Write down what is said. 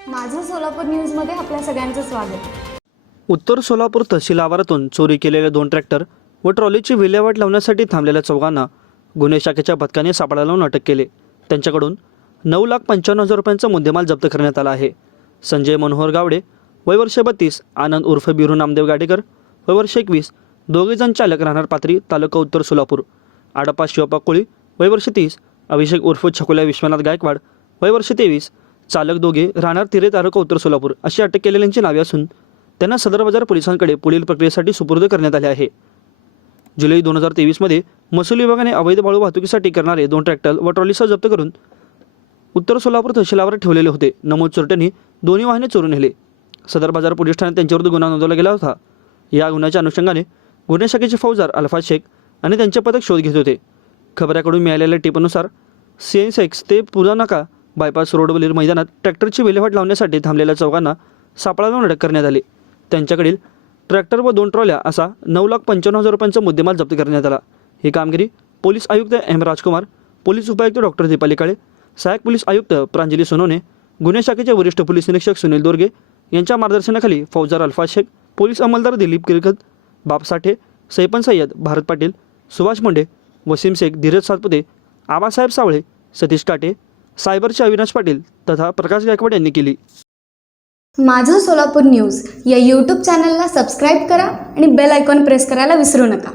सोलापूर न्यूजमध्ये आपल्या सगळ्यांचं स्वागत. उत्तर सोलापूर तहसील आवारातून चोरी केलेले दोन ट्रॅक्टर व ट्रॉलीची विल्हेवाट लावण्यासाठी थांबलेल्या चौघांना गुन्हे शाखेच्या पथकाने सापळा लावून अटक केले. त्यांच्याकडून नऊ लाख पंच्याण्णव हजार रुपयांचा मुद्देमाल जप्त करण्यात आला आहे. संजय मनोहर गावडे वय वर्ष बत्तीस आनंद उर्फ बिरू नामदेव गाडेकर वय वर्ष एकवीस दोघेजण चालक राहणार पात्री तालुका उत्तर सोलापूर. आडपा शिवप्पा कोळी वय वर्ष तीस अभिषेक उर्फ छकुल्या विश्वनाथ गायकवाड वय वर्ष तेवीस चालक दोघे राहणार तिरे तालुका उत्तर सोलापूर अशी अटक केलेल्यांची नावे असून त्यांना सदर बाजार पोलिसांकडे पुढील प्रक्रियेसाठी सुपूर्द करण्यात आले आहे. जुलै दोन हजार तेवीसमध्ये महसूल विभागाने अवैध वाळू वाहतुकीसाठी करणारे दोन ट्रॅक्टर व ट्रॉलीसह जप्त करून उत्तर सोलापूर तहसीलावर ठेवलेले होते. नमूद चोरट्यांनी दोन्ही वाहने चोरून नेले. सदर बाजार पोलीस ठाण्यात त्यांच्यावर गुन्हा नोंदवला गेला होता. या गुन्ह्याच्या अनुषंगाने गुन्हे शाखेचे फौजदार अल्फाज शेख आणि त्यांचे पथक शोध घेत होते. खबऱ्याकडून मिळालेल्या टिपनुसार सी एन सेक्स ते बायपास रोडवरील मैदानात ट्रॅक्टरची विल्हेवाट लावण्यासाठी थांबलेल्या चौघांना सापळा लावून अटक करण्यात आली. त्यांच्याकडील ट्रॅक्टर व दोन ट्रॉल्या असा नऊ लाख पंच्याण्णव हजार रुपयांचा मुद्देमाल जप्त करण्यात आला. ही कामगिरी पोलीस आयुक्त एम राजकुमार पोलीस उपायुक्त डॉक्टर दीपाली काळे सहाय्यक पोलीस आयुक्त प्रांजली सोनवणे गुन्हे शाखेचे वरिष्ठ पोलीस निरीक्षक सुनील दोर्गे यांच्या मार्गदर्शनाखाली फौजदार अल्फा शेख पोलीस अंमलदार दिलीप किरकत बाप साठे सैपन सय्यद भारत पाटील सुभाष मुंडे वसीम शेख धीरज सातपुते आबासाहेब सावळे सतीश काटे सायबरचे अविनाश पाटील तथा प्रकाश गायकवाड यांनी केली. माझं सोलापूर न्यूज या यूट्यूब चॅनलला सबस्क्राईब करा आणि बेल आयकॉन प्रेस करायला विसरू नका.